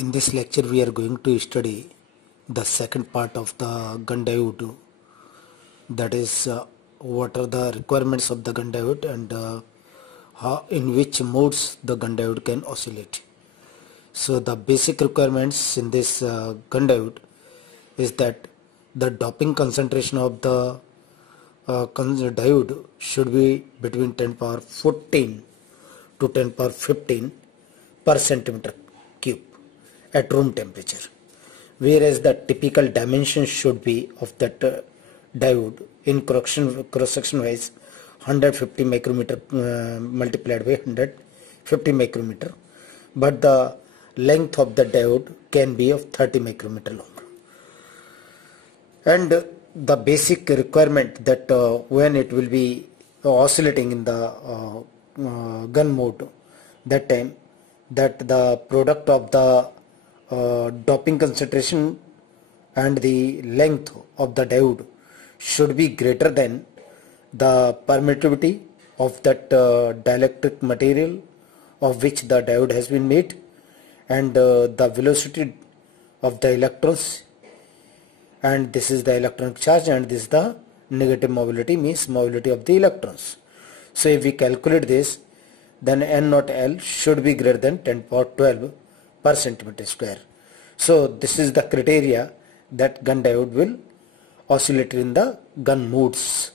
In this lecture we are going to study the second part of the gun diode, that is what are the requirements of the gun diode and how in which modes the gun diode can oscillate. So the basic requirements in this gun diode is that the doping concentration of the diode should be between 10 power 14 to 10 power 15 per centimeter cube at room temperature, whereas the typical dimension should be of that diode in cross section wise 150 micrometer multiplied by 150 micrometer, but the length of the diode can be of 30 micrometer long. And the basic requirement that when it will be oscillating in the gun mode, that time that the product of the doping concentration and the length of the diode should be greater than the permittivity of that dielectric material of which the diode has been made, and the velocity of the electrons, and this is the electronic charge and this is the negative mobility, means mobility of the electrons. So if we calculate this, then N naught L should be greater than 10 power 12 per centimeter square. So this is the criteria that gun diode will oscillate in the gun modes.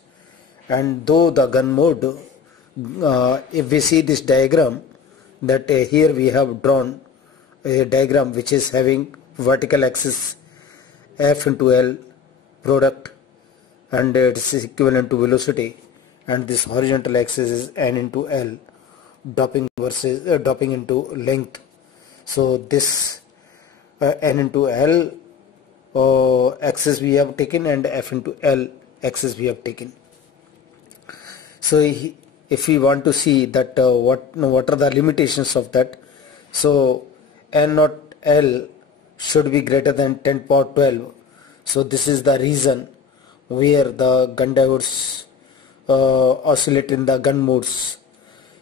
And though the gun mode, if we see this diagram, that here we have drawn a diagram which is having vertical axis F into L product, and it is equivalent to velocity, and this horizontal axis is N into L doping versus doping into length. So this N into L axis we have taken and F into L axis we have taken. So if we want to see that what are the limitations of that, so N naught L should be greater than 10 power 12. So this is the reason where the gun diodes oscillate in the gun modes.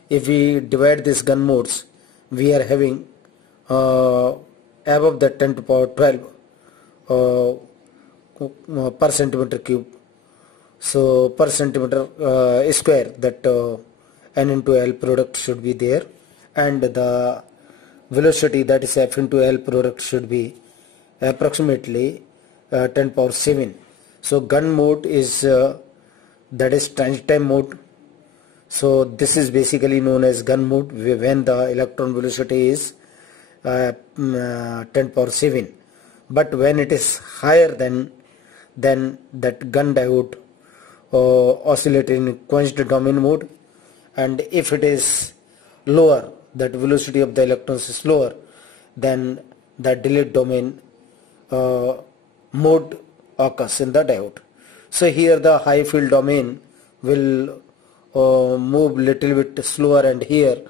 If we divide these gun modes, we are having above the 10 to power 12 per centimeter cube, so per centimeter square, that N into L product should be there, and the velocity, that is F into L product, should be approximately 10 power 7. So gun mode is that is transit time mode. So this is basically known as gun mode when the electron velocity is 10 power 7, but when it is higher than that gun diode oscillate in quenched domain mode, and if it is lower, that velocity of the electrons is lower, then the delayed domain mode occurs in the diode. So here the high field domain will move little bit slower, and here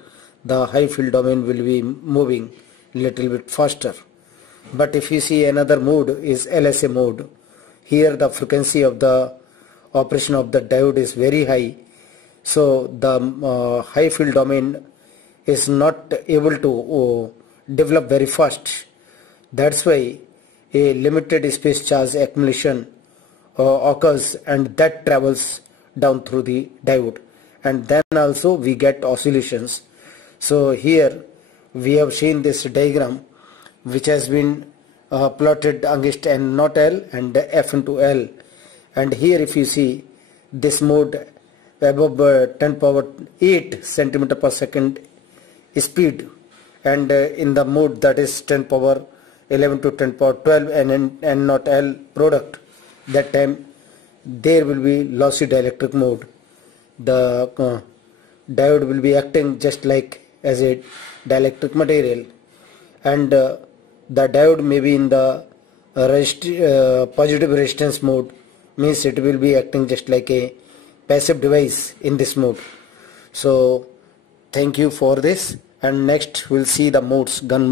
the high field domain will be moving little bit faster. But if you see another mode is LSA mode, here the frequency of the operation of the diode is very high, so the high field domain is not able to develop very fast. That's why a limited space charge accumulation occurs, and that travels down through the diode, and then also we get oscillations. So here we have seen this diagram which has been plotted against N naught L and F into L, and here if you see this mode above 10 power 8 centimeter per second speed, and in the mode that is 10 power 11 to 10 power 12 and N naught L product, that time there will be lossy dielectric mode. The diode will be acting just like as a dielectric material, and the diode may be in the positive resistance mode, means it will be acting just like a passive device in this mode. So thank you for this, and next we'll see the modes, gun